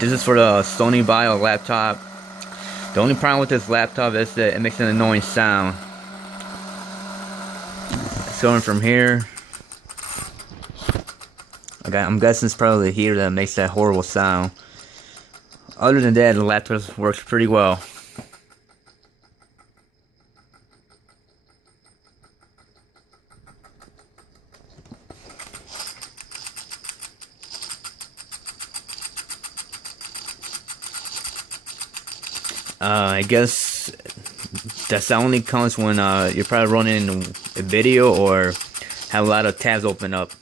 This is for the Sony Vaio laptop. The only problem with this laptop is that it makes an annoying sound. It's going from here. Okay, I'm guessing it's probably the heater that makes that horrible sound. Other than that, the laptop works pretty well. I guess that sound only comes when you're probably running a video or have a lot of tabs open up.